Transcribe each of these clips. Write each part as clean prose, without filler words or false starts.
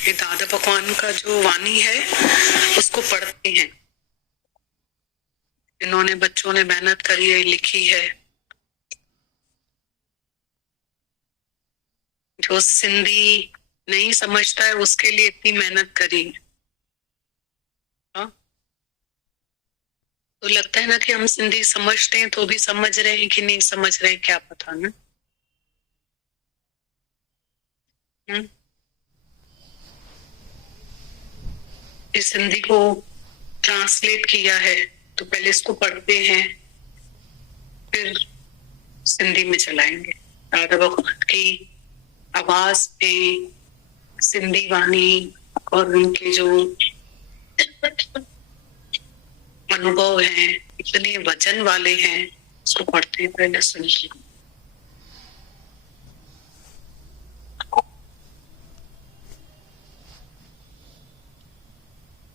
कि दादा भगवान का जो वाणी है उसको पढ़ते हैं। इन्होंने बच्चों ने मेहनत करी है, लिखी है। जो सिंधी नहीं समझता है उसके लिए इतनी मेहनत करी। हाँ? तो लगता है ना कि हम सिंधी समझते हैं तो भी समझ रहे हैं कि नहीं समझ रहे हैं, क्या पता ना। इस हिंदी को ट्रांसलेट किया है तो पहले इसको पढ़ते हैं, फिर सिंधी में चलाएंगे। दादा भगवान की आवाज पे सिंधी वाणी और उनके जो अनुभव हैं इतने वचन वाले हैं, उसको पढ़ते हैं पहले सुनिए।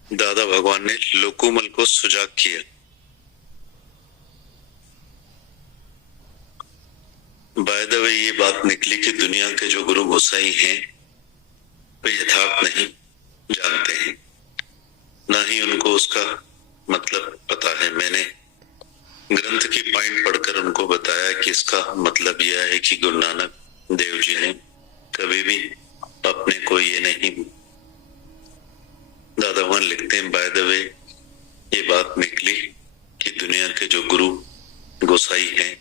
दादा भगवान ने लोकोमल को सुजाग किया। बाय द वे ये बात निकली कि दुनिया के जो गुरु गोसाई हैं वे यथार्थ नहीं जानते हैं, ना ही उनको उसका मतलब पता है। मैंने ग्रंथ की पॉइंट पढ़कर उनको बताया कि इसका मतलब यह है कि गुरु नानक देव जी ने कभी भी अपने को ये नहीं। दादा भगवान लिखते हैं, बाय द वे ये बात निकली कि दुनिया के जो गुरु गोसाई हैं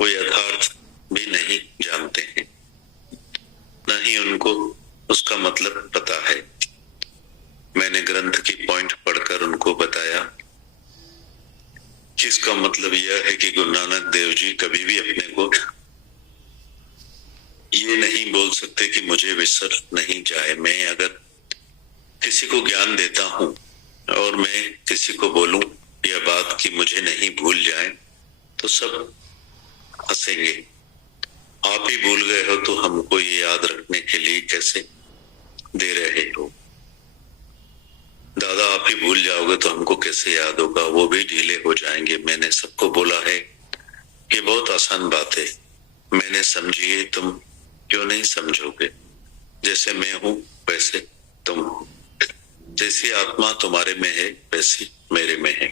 वो यथार्थ भी नहीं जानते हैं, न ही उनको उसका मतलब पता है। मैंने ग्रंथ की पॉइंट पढ़कर उनको बताया कि इसका मतलब यह है कि गुरु नानक देव जी कभी भी अपने को ये नहीं बोल सकते कि मुझे विसर नहीं जाए। मैं अगर किसी को ज्ञान देता हूं और मैं किसी को बोलूं यह बात कि मुझे नहीं भूल जाए तो सब हंसेंगे। आप ही भूल गए हो तो हमको ये याद रखने के लिए कैसे दे रहे हो। दादा आप ही भूल जाओगे तो हमको कैसे याद होगा, वो भी ढीले हो जाएंगे। मैंने सबको बोला है कि बहुत आसान बात है, मैंने समझिए तुम क्यों नहीं समझोगे। जैसे मैं हूं वैसे तुम हो, जैसी आत्मा तुम्हारे में है वैसी मेरे में है।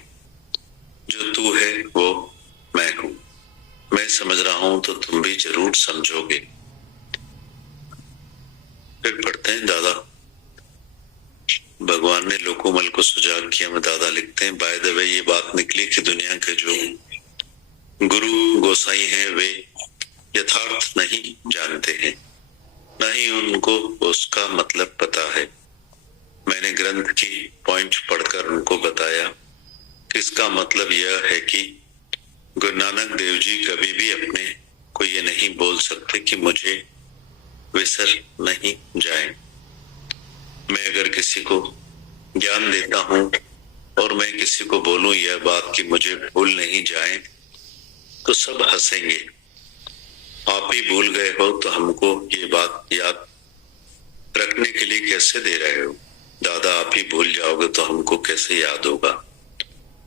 जो तू है वो मैं हूं। मैं समझ रहा हूं तो तुम भी जरूर समझोगे। फिर पढ़ते हैं, दादा भगवान ने लोकोमल को सुजाग किया में दादा लिखते हैं, बाय द वे ये बात निकली कि दुनिया के जो गुरु गोसाई हैं वे यथार्थ नहीं जानते हैं, न ही उनको उसका मतलब पता है। मैंने ग्रंथ की पॉइंट पढ़कर उनको बताया कि इसका मतलब यह है कि गुरु नानक देव जी कभी भी अपने को ये नहीं बोल सकते कि मुझे विसर नहीं जाए। मैं अगर किसी को ज्ञान देता हूं और मैं किसी को बोलूं यह बात कि मुझे भूल नहीं जाए तो सब हंसेंगे। आप ही भूल गए हो तो हमको ये बात याद रखने के लिए कैसे दे रहे हो। दादा आप ही भूल जाओगे तो हमको कैसे याद होगा,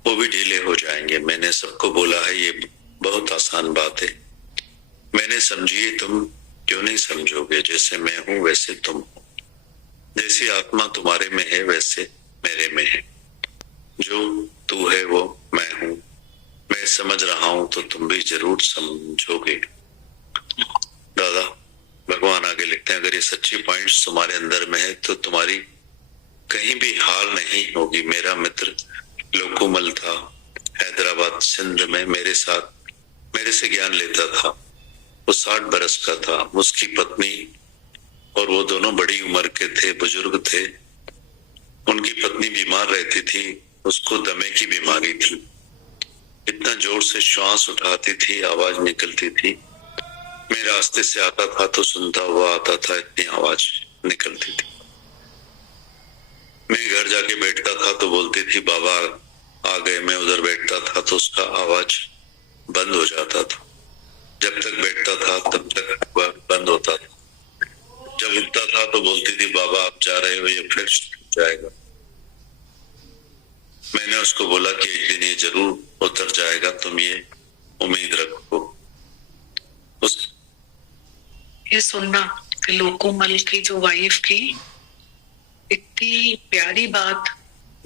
वो भी ढीले हो जाएंगे। मैंने सबको बोला है ये बहुत आसान बात है, मैंने समझिए तुम क्यों नहीं समझोगे। जैसे मैं हूं वैसे तुम हो, जैसी आत्मा तुम्हारे में है वैसे मेरे में है। जो तू है वो मैं हूं। मैं समझ रहा हूं तो तुम भी जरूर समझोगे। दादा भगवान आगे लिखते हैं, अगर ये सच्ची पॉइंट्स तुम्हारे अंदर में है तो तुम्हारी कहीं भी हार नहीं होगी। मेरा मित्र लोकोमल था, हैदराबाद सिंध में मेरे से ज्ञान लेता था। वो 60 बरस का था। उसकी पत्नी और वो दोनों बड़ी उम्र के थे, बुजुर्ग थे। उनकी पत्नी बीमार रहती थी, उसको दमे की बीमारी थी। इतना जोर से श्वास उठाती थी, आवाज निकलती थी। मैं रास्ते से आता था तो सुनता हुआ आता था, इतनी आवाज निकलती थी। मैं घर जाके बैठता था तो बोलती थी बाबा आ गए। मैं उधर बैठता था तो उसका आवाज बंद हो जाता था। जब तक बैठता था तब तक वह बंद होता था। जब उठता था तो बोलती थी बाबा आप जा रहे हो, ये फिर जाएगा। मैंने उसको बोला कि एक दिन ये जरूर उतर जाएगा, तुम ये उम्मीद रखो। ये सुनना कि लोकोमल की जो वाइफ की इतनी प्यारी बात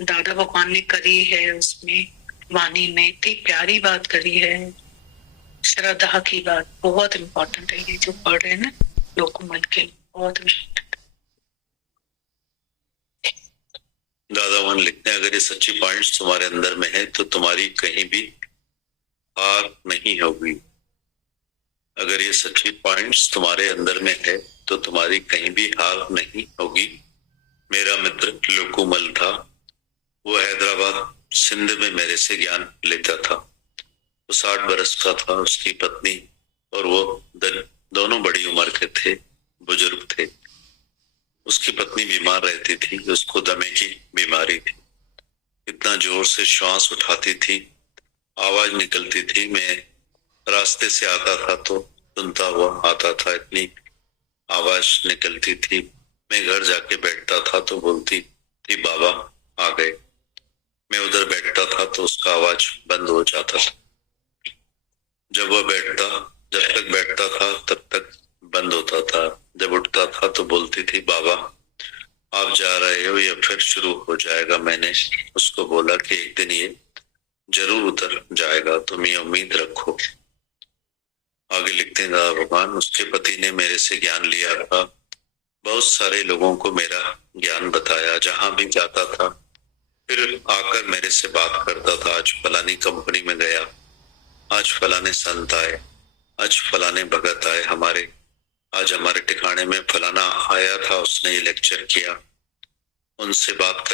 दादा भगवान ने करी है, उसमें वाणी में इतनी प्यारी बात करी है, श्रद्धा की बात बहुत इम्पोर्टेंट है। ये जो पढ़ रहे हैं ना लोकमल के, बहुत इम्पोर्टेंट। दादा वन लिखते हैं, अगर ये सच्ची पॉइंट्स तुम्हारे अंदर में है तो तुम्हारी कहीं भी हार नहीं होगी। अगर ये सच्ची पॉइंट्स तुम्हारे अंदर में है तो तुम्हारी कहीं भी हार नहीं होगी। मेरा मित्र लोकमल था, वो हैदराबाद सिंध में मेरे से ज्ञान लेता था। वो 60 बरस का था, उसकी पत्नी और वो दोनों बड़ी उम्र के थे, बुजुर्ग थे। उसकी पत्नी बीमार रहती थी, उसको दमे की बीमारी थी। इतना जोर से श्वास उठाती थी, आवाज निकलती थी। मैं रास्ते से आता था तो सुनता हुआ आता था, इतनी आवाज निकलती थी। मैं घर जाके बैठता था तो बोलती थी बाबा आ गए। मैं उधर बैठता था तो उसका आवाज बंद हो जाता था। जब तक बैठता था तब तक बंद होता था। जब उठता था तो बोलती थी बाबा आप जा रहे हो या फिर शुरू हो जाएगा। मैंने उसको बोला कि एक दिन ये जरूर उतर जाएगा, तुम ये उम्मीद रखो। आगे लिखते हैं दादा भगवान, उसके पति ने मेरे से ज्ञान लिया था, बहुत सारे लोगों को मेरा ज्ञान बताया, जहां भी जाता था फिर आकर मेरे से बात करता था। आज फलानी कंपनी में गया, आज फलाने संत आए, आज फलाने भगत आए, आज हमारे ठिकाने में फलाना आया था, उसने ये लेक्चर किया। उसने बात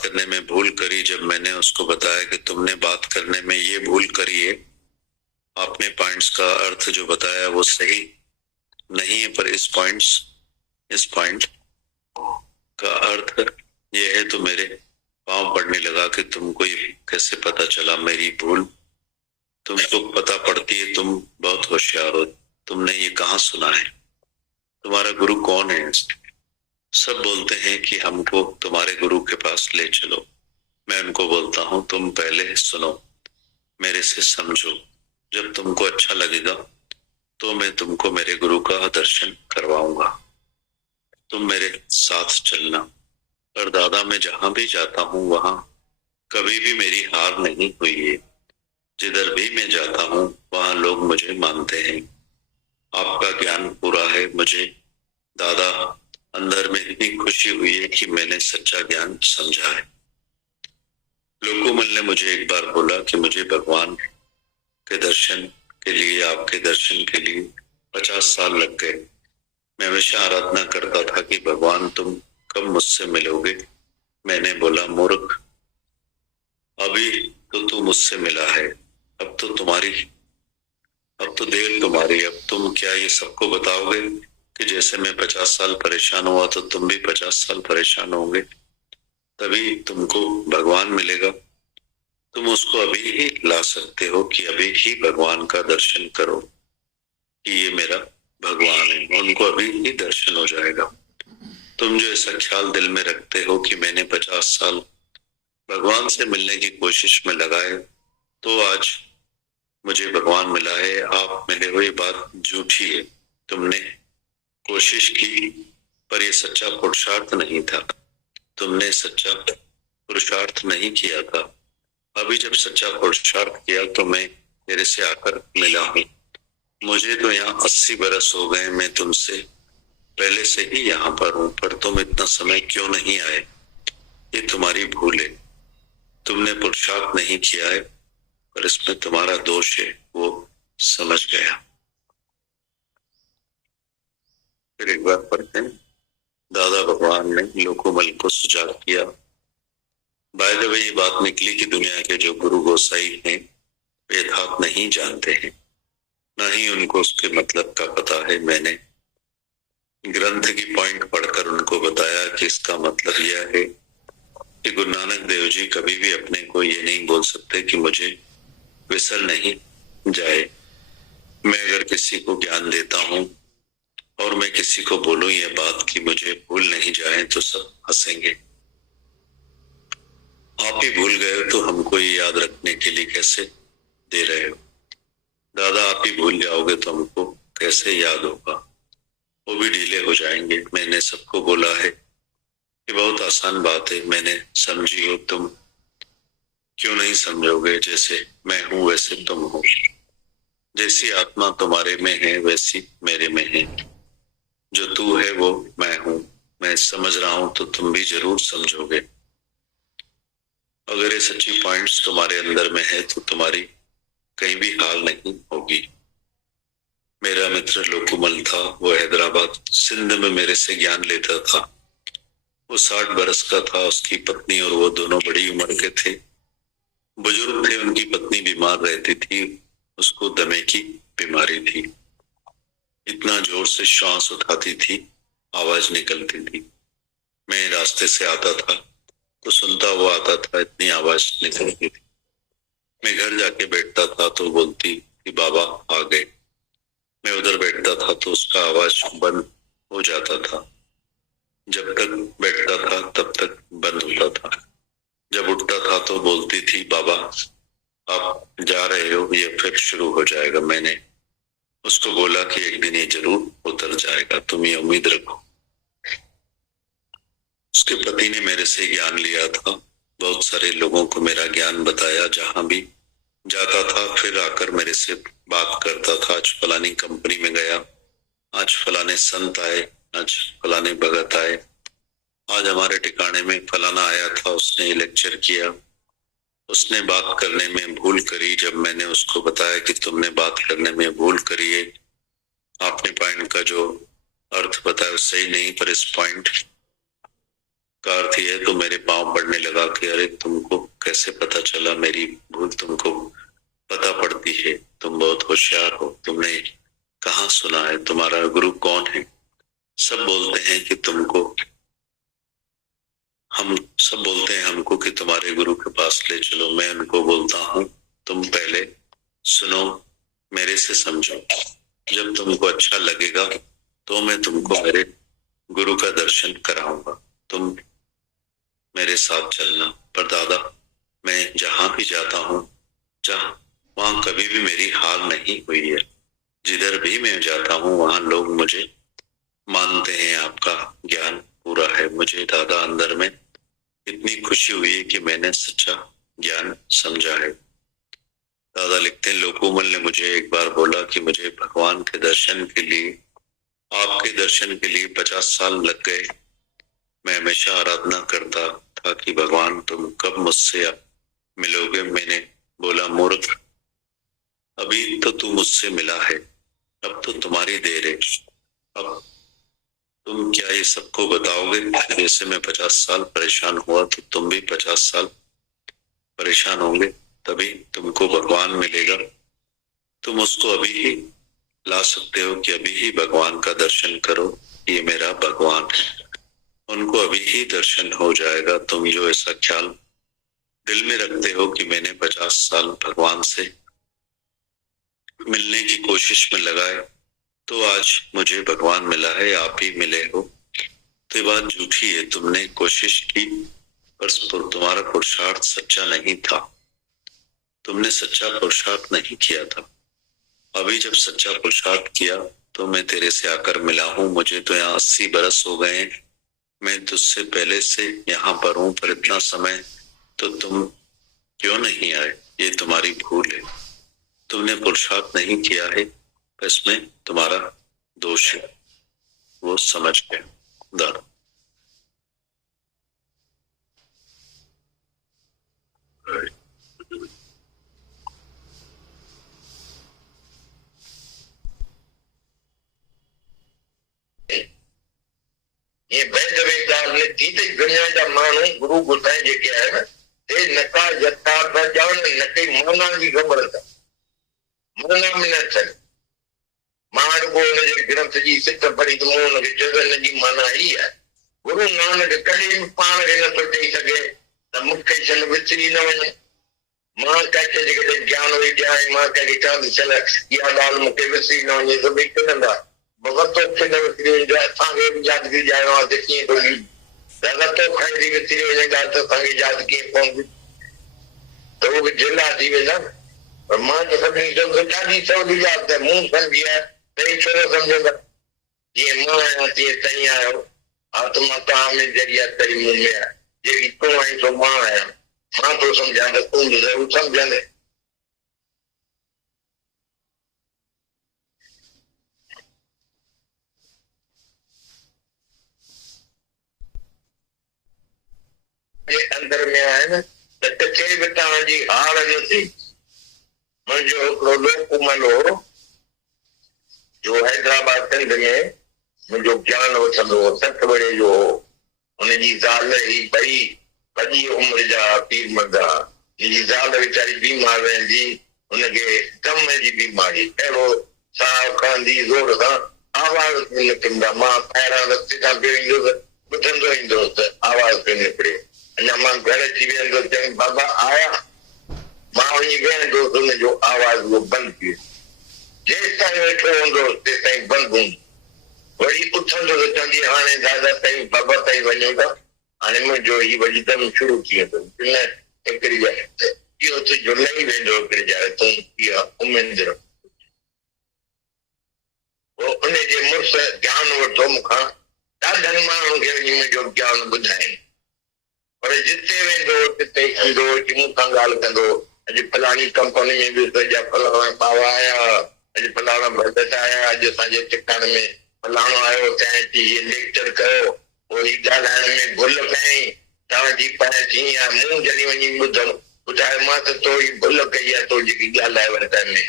करने में भूल करी। जब मैंने उसको बताया कि तुमने बात करने में ये भूल करी है, आपने पॉइंट्स का अर्थ जो बताया वो सही नहीं है, पर इस पॉइंट का अर्थ ये है, तो मेरे पांव पड़ने लगा कि तुमको ये कैसे पता चला मेरी भूल। तुमको पता पड़ती है, तुम बहुत होशियार हो, तुमने ये कहाँ सुना है, तुम्हारा गुरु कौन है। सब बोलते हैं कि हमको तुम्हारे गुरु के पास ले चलो। मैं उनको बोलता हूँ तुम पहले सुनो, मेरे से समझो, जब तुमको अच्छा लगेगा तो मैं तुमको मेरे गुरु का दर्शन करवाऊंगा, तुम मेरे साथ चलना। पर दादा मैं जहां भी जाता हूँ वहां कभी भी मेरी हार नहीं हुई है। जिधर भी मैं जाता हूँ वहां लोग मुझे मानते हैं। आपका ज्ञान पूरा है। मुझे दादा अंदर में इतनी खुशी हुई है कि मैंने सच्चा ज्ञान समझा है। लोकोमल ने मुझे एक बार बोला कि मुझे भगवान के दर्शन के लिए, आपके दर्शन के लिए 50 साल लग गए। मैं हमेशा आराधना करता था कि भगवान तुम कब मुझसे मिलोगे। मैंने बोला मूर्ख, अभी तो तू मुझसे मिला है, अब तो देर तुम्हारी। अब तुम क्या ये सबको बताओगे कि जैसे मैं 50 साल परेशान हुआ तो तुम भी 50 साल परेशान होंगे, तभी तुमको भगवान मिलेगा। तुम उसको अभी ही ला सकते हो कि अभी ही भगवान का दर्शन करो कि ये मेरा भगवान है, उनको अभी ही दर्शन हो जाएगा। तुम जो ऐसा ख्याल दिल में रखते हो कि मैंने 50 साल भगवान से मिलने की कोशिश में लगाए तो आज मुझे भगवान मिला है, आप मिले हो, ये बात झूठी है। तुमने कोशिश की पर ये सच्चा पुरुषार्थ नहीं था, तुमने सच्चा पुरुषार्थ नहीं किया था। अभी जब सच्चा पुरुषार्थ किया तो मैं मेरे से आकर मिला हूँ। मुझे तो यहाँ 80 बरस हो गए, मैं तुमसे पहले से ही यहाँ पर हूँ, पर तुम इतना समय क्यों नहीं आए, ये तुम्हारी भूल है। तुमने पुरुषार्थ नहीं किया है, पर इसमें तुम्हारा दोष है, वो समझ गया। फिर एक बार पढ़ते हैं, दादा भगवान ने लोकोमल को सुझाव किया। बाय द वे ये बात निकली कि दुनिया के जो गुरु गोसाई हैं वे यथार्थ नहीं जानते हैं, न ही उनको उसके मतलब का पता है। मैंने ग्रंथ की पॉइंट पढ़कर उनको बताया कि इसका मतलब यह है कि गुरु नानक देव जी कभी भी अपने को ये नहीं बोल सकते कि मुझे विसर नहीं जाए। मैं अगर किसी को ज्ञान देता हूँ और मैं किसी को बोलूं ये बात कि मुझे भूल नहीं जाए तो सब हंसेंगे। आप ही भूल गए हो तो हमको ये याद रखने के लिए कैसे दे रहे हो। दादा आप ही भूल जाओगे तो हमको कैसे याद होगा। वो भी ढीले हो जाएंगे। मैंने सबको बोला है कि बहुत आसान बात है, मैंने समझी हो, तुम क्यों नहीं समझोगे? जैसे मैं हूं वैसे तुम हो, जैसी आत्मा तुम्हारे में है वैसी मेरे में है, जो तू है वो मैं हूं। मैं समझ रहा हूं तो तुम भी जरूर समझोगे। अगर ये सच्ची पॉइंट्स तुम्हारे अंदर में है तो तुम्हारी कहीं भी हाल नहीं होगी। मेरा मित्र लोकुमल था, वो हैदराबाद सिंध में मेरे से ज्ञान लेता था। वो 60 बरस का था। उसकी पत्नी और वो दोनों बड़ी उम्र के थे, बुजुर्ग थे। उनकी पत्नी बीमार रहती थी, उसको दमे की बीमारी थी। इतना जोर से श्वास उठाती थी, आवाज निकलती थी। मैं रास्ते से आता था तो सुनता हुआ आता था, इतनी आवाज निकलती थी। मैं घर जाके बैठता था तो बोलती कि बाबा आ गए। मैं उधर बैठता था तो उसका आवाज बंद हो जाता था। जब तक बैठता था तब तक बंद होता था। जब उठता था तो बोलती थी, बाबा आप जा रहे हो, ये फिर शुरू हो जाएगा। मैंने उसको बोला कि एक दिन ये जरूर उतर जाएगा, तुम ये उम्मीद रखो। उसके पति ने मेरे से ज्ञान लिया था, बहुत सारे लोगों को मेरा ज्ञान बताया। जहां भी जाता था फिर आकर मेरे से बात करता था। आज फलानी कंपनी में गया, आज फलाने संत आए, आज फलाने भगत आए, आज हमारे ठिकाने में फलाना आया था, उसने लेक्चर किया। उसने बात करने में भूल करी। जब मैंने उसको बताया कि तुमने बात करने में भूल करी है, आपने पॉइंट का जो अर्थ बताया सही नहीं, पर इस पॉइंट का अर्थ यह है, तो मेरे पांव पड़ने लगा कि अरे तुमको कैसे पता चला, मेरी भूल तुमको पता पड़ती है, तुम बहुत होशियार हो, तुमने कहाँ सुना है, तुम्हारा गुरु कौन है? सब बोलते हैं कि तुमको, हम सब बोलते हैं हमको कि तुम्हारे गुरु के पास ले चलो। मैं उनको बोलता हूँ तुम पहले सुनो, मेरे से समझो। जब तुमको अच्छा लगेगा तो मैं तुमको मेरे गुरु का दर्शन कराऊंगा, तुम मेरे साथ चलना। पर दादा, मैं जहां भी जाता हूँ वहां कभी भी मेरी हार नहीं हुई है। जिधर भी मैं जाता हूँ वहां लोग मुझे मानते हैं, आपका ज्ञान पूरा है। मुझे दादा अंदर में इतनी खुशी हुई है कि मैंने सच्चा ज्ञान समझा है। दादा लिखते हैं, लोकोमल ने मुझे एक बार बोला कि मुझे भगवान के दर्शन के लिए, आपके दर्शन के लिए 50 साल लग गए। मैं हमेशा आराधना करता था कि भगवान तुम कब मुझसे मिलोगे। मैंने बोला, मूर्ख, अभी तो तू मुझसे मिला है, अब तो तुम्हारी देर है। अब तुम क्या ये सबको बताओगे? जैसे मैं 50 साल परेशान हुआ तो तुम भी 50 साल परेशान होंगे, तभी तुमको भगवान मिलेगा। तुम उसको अभी ही ला सकते हो कि अभी ही भगवान का दर्शन करो, ये मेरा भगवान है। उनको अभी ही दर्शन हो जाएगा। तुम जो ऐसा ख्याल दिल में रखते हो कि मैंने 50 साल भगवान से मिलने की कोशिश में लगाए तो आज मुझे भगवान मिला है, आप ही मिले हो, तो ये बात झूठी है। तुमने कोशिश की पर तुम्हारा पुरुषार्थ सच्चा नहीं था, तुमने सच्चा पुरुषार्थ नहीं किया था। अभी जब सच्चा पुरुषार्थ किया तो मैं तेरे से आकर मिला हूँ। मुझे तो यहाँ 80 बरस हो गए, मैं तुझसे पहले से यहाँ पर हूँ, पर इतना समय तो तुम क्यों नहीं आए? ये तुम्हारी भूल है, तुमने पुरुषार्थ नहीं किया है, इसमें तुम्हारा दोष है। वो समझ गए दादा। ये वैद्य वेदांत ने तीते दुनिया का मानो गुरु गुसाई जे क्या है ना, ते नका यथार्थ जान नके मना की खबर था, मना में न चल मार को ने ग्रंथ जी सिद्ध पढ़ी तो मोन के जगन जी माना ही है। गुरु नानक कड़ी पान के न तो दे सके त मुख्य चल विचरी न वने। मां कहते जे ज्ञान विद्या मां के चांद चल या दाल मुख्य विचरी न वने तो बिक नंदा भगत तो के न विचरी जा सांगे याद की जाए वहां देखिए तो दादा तो खड़ी विचरी वने गा तो संगे याद की कौन तो वो जिला दी वेला और मां के सभी जो गाड़ी सब दी जाते मुंह समझिया नहीं छोरो समझेगा ये मां ते तई आयो आत्मा ता में जरिया तेरी मुंह में है ये तो आई तो मां है मां तो समझा दे तुम जरूर समझा दे ये अंदर में आए ना तो कचे बेटा जी हार जो थी मुझे लोग कुमलो जो हैदराबाद सिंध में मुझो ज्ञान वठंदो 7 बजे जो उनजी ज़ाल ही ॿई वॾी उमिरि जा पीर मर्दा जी ज़ाल वीचारी बीमार रहंदी उनखे दम जी बीमारी अहिड़ो साह खणंदी ज़ोर सां आवाज़ पियो निकिरंदा मां ॿाहिरां रस्ते तां पियो ईंदो त ॿुधंदो ईंदो त आवाज़ पियो निकिरे अञा मां घर अची वेंदो चई बाबा आया मां वञी वेहंदुसि हुनजो आवाज़ उहो बंदि थी जेसि ताईं वेठो हूंदो तेसि ताईं बंदि हूंदो वरी उथंदो त चवंदी हाणे दादा ताईं बाबा ताईं वञूं था हाणे मुंहिंजो ही वरी दम शुरू थी वेंदो न हिकिड़ी जाइ इहो तुंहिंजो लही वेंदो हिकिड़ी जाइ तूं इहा उमेद पोइ उनजे मुड़ुस ज्ञान वठो मूंखां ॾाढनि माण्हुनि खे वञी मुंहिंजो ज्ञान ॿुधाई पर जिते वेंदो तिते ईंदो कि मूंखां ॻाल्हि कंदो अॼु फलाणी कंपनी में बि सॼा फलाणा बाबा आया अॼु फलाणा भगत आया अॼु असांजे टिकाणे में फलाणो आयो तंहिं अची लेक्चर कयो पोइ ही ॻाल्हाइण में भुल कयईं तव्हांजी पाण थी आहे मूं जॾहिं वञी ॿुधमि ॿुधायो मां त तो ही भुल कई आहे तो जेकी ॻाल्हाए वरितनि में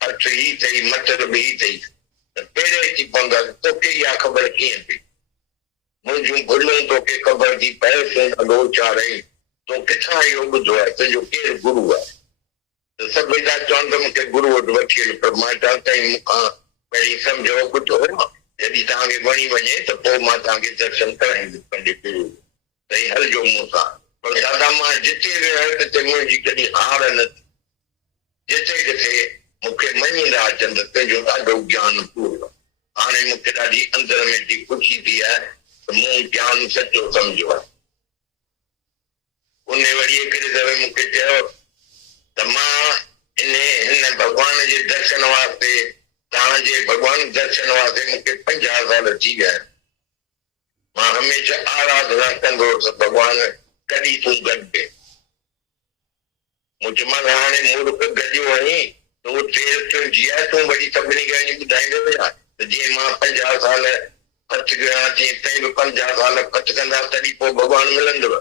अर्थ ही अथई मतिलबु ही अथई त पहिरें अची पवंदा तोखे इहा ख़बर कीअं पई मुंहिंजूं भुलूं तोखे ख़बर थी पए तूं ॾाढो चाढ़ई तो किथां इहो ॿुधो आहे तुंहिंजो केरु गुरू आहे त सभु एॾा चवनि त मूंखे गुरू वटि वठी हल पर मां चवां ताईं मूंखां पहिरीं सम्झो ॿुधो जॾहिं तव्हांखे वणी वञे त पोइ मां तव्हांखे दर्शन कराईंदुसि पंहिंजे गुरू त हलिजो मूं सां पर दादा मां जिते वियो त मुंहिंजी कॾहिं हार न थी जिते किथे मूंखे मञींदा अचनि त तुंहिंजो ॾाढो ज्ञान पूरो हाणे मूंखे ॾाढी अंदर में जी ख़ुशी थी आहे त मूं ज्ञान सचो सम्झो आहे उन वरी हिकिड़े दफ़े मूंखे चयो त मां हिन भॻवान जे दर्शन वास्ते तव्हांजे भॻवान दर्शन वास्ते मूंखे 50 साल थी विया आहिनि मां हमेशह आराधना कंदो त भॻवान कॾहिं तूं गॾु थिए मूं चयोमांसि हाणे मूर्ख गॾियो आहीं त उहो तुंहिंजी आहे तूं वरी सभिनी खे वञी ॿुधाईंदो वेंदा त जीअं मां 50 साल ख़र्चु कयां तीअं तई बि 50 साल ख़र्चु कंदा तॾहिं पोइ भॻवानु मिलंदव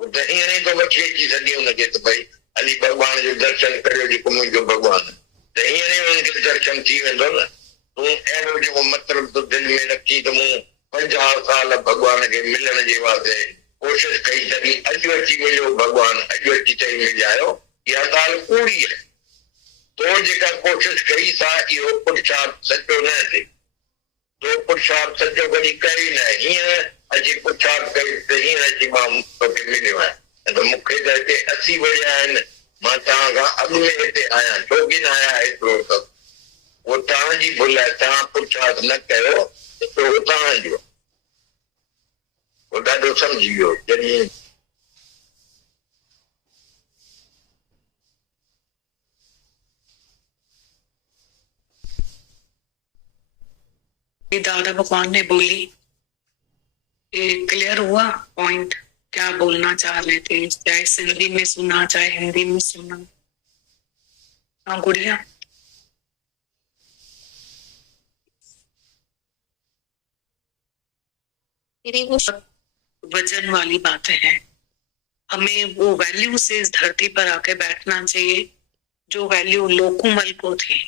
त हींअर ई थो वठी अची सघे हुनखे त भई हली भॻवान जो दर्शन करियो जेको मुंहिंजो भॻवानु त हींअर ई हुनखे दर्शन थी वेंदो न तूं अहिड़ो जेको मतिलबु तूं दिलि में रखी त मूं 50 साल भॻवान खे मिलण जे वास्ते कोशिशि कई तॾहिं अॼु अची मिलियो भॻवानु अॼु अची चई मिलियायो इहा ॻाल्हि कूड़ी आहे तो जेका कोशिशि कई सा इहो पुरुषार्थ सचो न थिए तो पुरुषार्थ सचो कॾहिं कई न हींअर अची पुरुषार्थ कई त हींअर अची मां तोखे मिलियो आहियां त मूंखे त हिते 80 वरिया आहिनि मां तव्हां खां अॻु में हिते आहियां छो की न आहियां एतिरो त उहो तव्हांजी भुल आहे तव्हां पुरुषार्थ न कयो त उहो तव्हांजो उहो ॾाढो सम्झी वियो जॾहिं दादा भगवान ने बोली क्लियर हुआ पॉइंट क्या बोलना चाह रहे थे चाहे सिंधी में सुना चाहे हिंदी में सुना हाँ गुड़िया वजन वाली बातें हैं हमें वो वैल्यू से इस धरती पर आके बैठना चाहिए जो वैल्यू लोकुमल को थी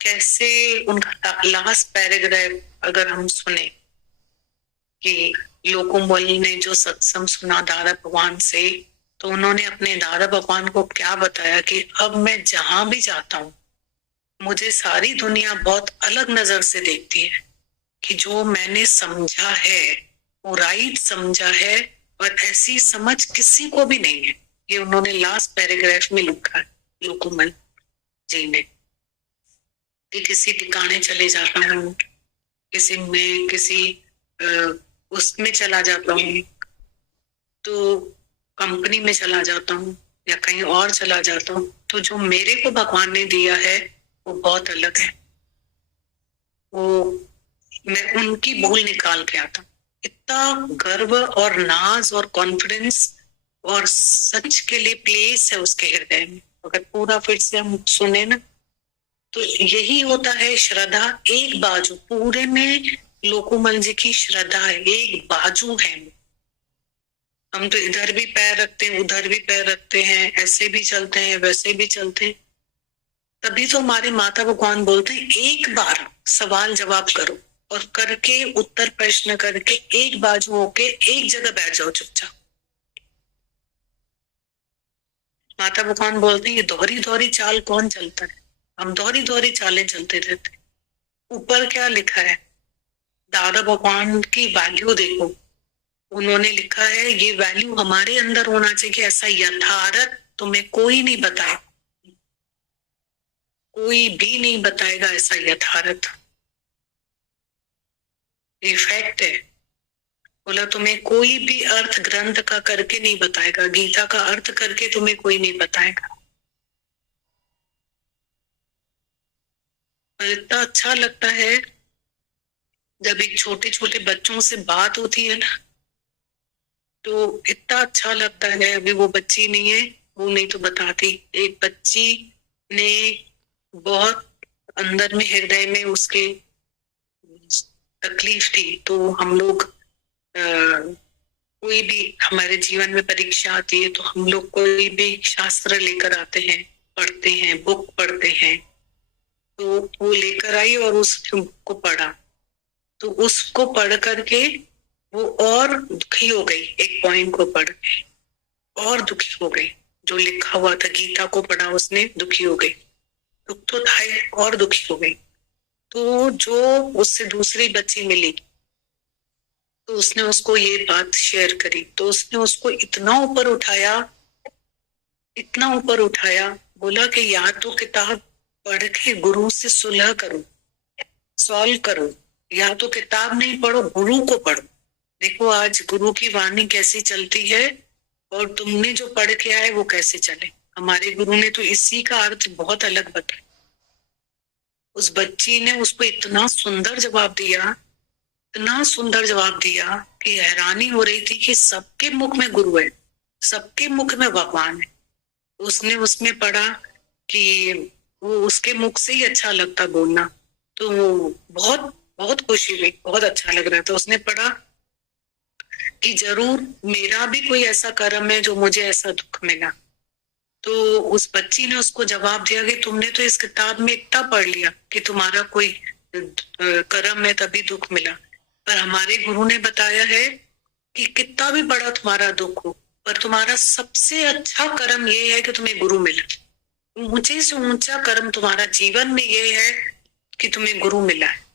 कैसे उनका लास्ट पैराग्राफ अगर हम सुने कि लोकुमल ने जो सत्संग सुना दादा भगवान से तो उन्होंने अपने दादा भगवान को क्या बताया कि अब मैं जहां भी जाता हूं मुझे सारी दुनिया बहुत अलग नजर से देखती है कि जो मैंने समझा है वो राइट समझा है और ऐसी समझ किसी को भी नहीं है ये उन्होंने लास्ट पैराग्राफ में लिखा है लोकुमल जी ने कि किसी ठिकाने चले जाता हूँ किसी में किसी उसमें चला जाता हूँ तो कंपनी में चला जाता हूँ या कहीं और चला जाता हूँ तो जो मेरे को भगवान ने दिया है वो बहुत अलग है वो मैं उनकी भूल निकाल के आता। इतना गर्व और नाज और कॉन्फिडेंस और सच के लिए प्लेस है उसके हृदय में। अगर पूरा फिर से हम सुने ना, तो यही होता है श्रद्धा। एक बाजू पूरे में लोकोमल जी की श्रद्धा है, एक बाजू है। हम तो इधर भी पैर रखते हैं, उधर भी पैर रखते हैं, ऐसे भी चलते हैं, वैसे भी चलते हैं। तभी तो हमारे माता भगवान बोलते हैं एक बार सवाल जवाब करो, और करके उत्तर प्रश्न करके एक बाजू होके एक जगह बैठ जाओ चुपचाप। माता भगवान बोलते हैं ये दोहरी दोहरी चाल कौन चलता है? हम दोहरी दोहरी चालें चलते रहते। ऊपर क्या लिखा है? दादा भगवान की वैल्यू देखो, उन्होंने लिखा है ये वैल्यू हमारे अंदर होना चाहिए कि ऐसा यथार्थ तुम्हें कोई नहीं बताएगा, कोई भी नहीं बताएगा ऐसा यथार्थ। इफेक्ट है, बोला तुम्हें कोई भी अर्थ ग्रंथ का करके नहीं बताएगा, गीता का अर्थ करके तुम्हें कोई नहीं बताएगा। और इतना अच्छा लगता है जब एक छोटे छोटे बच्चों से बात होती है ना, तो इतना अच्छा लगता है। अभी वो बच्ची नहीं है, वो नहीं तो बताती। एक बच्ची ने बहुत अंदर में हृदय में उसके तकलीफ थी, तो हम लोग कोई भी हमारे जीवन में परीक्षा आती है तो हम लोग कोई भी शास्त्र लेकर आते हैं, पढ़ते हैं, बुक पढ़ते हैं। तो वो लेकर आई और उस बुक को पढ़ा, तो उसको पढ़ करके वो और दुखी हो गई। एक पॉइंट को पढ़ के और दुखी हो गई। जो लिखा हुआ था, गीता को पढ़ा उसने, दुखी हो गई। दुख तो था ही, और दुखी हो गई। तो जो उससे दूसरी बच्ची मिली, तो उसने उसको ये बात शेयर करी, तो उसने उसको इतना ऊपर उठाया, इतना ऊपर उठाया, बोला कि या तो किताब पढ़ के गुरु से सुलह करो, सॉल्व करो, या तो किताब नहीं पढ़ो, गुरु को पढ़ो। देखो आज गुरु की वाणी कैसी चलती है, और तुमने जो पढ़ के आए वो कैसे चले। हमारे गुरु ने तो इसी का अर्थ बहुत अलग बताया। उस बच्ची ने उसको इतना सुंदर जवाब दिया, इतना सुंदर जवाब दिया कि हैरानी हो रही थी कि सबके मुख में गुरु है, सबके मुख में भगवान है। उसने उसमें पढ़ा कि वो उसके मुख से ही अच्छा लगता बोलना, तो बहुत बहुत खुशी हुई, बहुत अच्छा लग रहा था। उसने पढ़ा कि जरूर मेरा भी कोई ऐसा कर्म है जो मुझे ऐसा दुख मिला। तो उस बच्ची ने उसको जवाब दिया कि तुमने तो इस किताब में इतना पढ़ लिया कि तुम्हारा कोई कर्म है तभी दुख मिला, पर हमारे गुरु ने बताया है कि कितना भी बड़ा तुम्हारा दुख हो, पर तुम्हारा सबसे अच्छा कर्म ये है कि तुम्हें गुरु मिला। ऊंचे से ऊंचा कर्म तुम्हारा जीवन में ये है कि तुम्हें गुरु मिला है।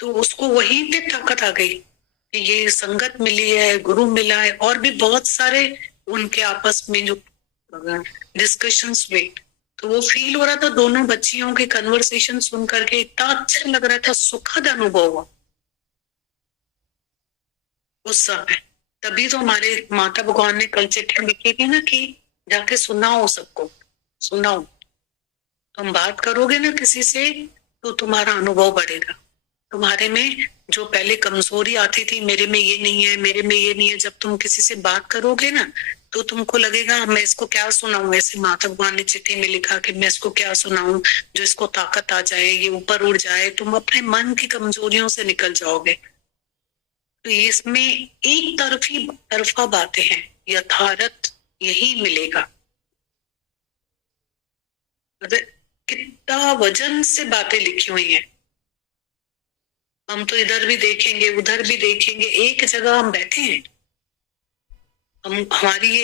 तो उसको वहीं पे ताकत आ गई कि ये संगत मिली है, गुरु मिला है। और भी बहुत सारे उनके आपस में जो डिस्कशंस हुए, तो वो फील हो रहा था, दोनों बच्चियों के कन्वर्सेशन सुन करके इतना अच्छा लग रहा था, सुखद अनुभव हुआ उस समय। तभी तो हमारे माता भगवान ने कल चिट्ठी लिखी थी ना कि जाके सुनाओ, सबको सुनाओ। तुम बात करोगे ना किसी से तो तुम्हारा अनुभव बढ़ेगा। तुम्हारे में जो पहले कमजोरी आती थी, मेरे में ये नहीं है, मेरे में ये नहीं है, जब तुम किसी से बात करोगे ना तो तुमको लगेगा मैं इसको क्या सुनाऊं। ऐसे माता भगवान ने चिट्ठी में लिखा कि मैं इसको क्या सुनाऊं जो इसको ताकत आ जाए, ये ऊपर उड़ जाए। तुम अपने मन की कमजोरियों से निकल जाओगे। तो इसमें एक तरफा बातें हैं, यथार्थ यही मिलेगा। कितना वजन से बातें लिखी हुई हैं। हम तो इधर भी देखेंगे, उधर भी देखेंगे, एक जगह हम बैठे हैं। हमारी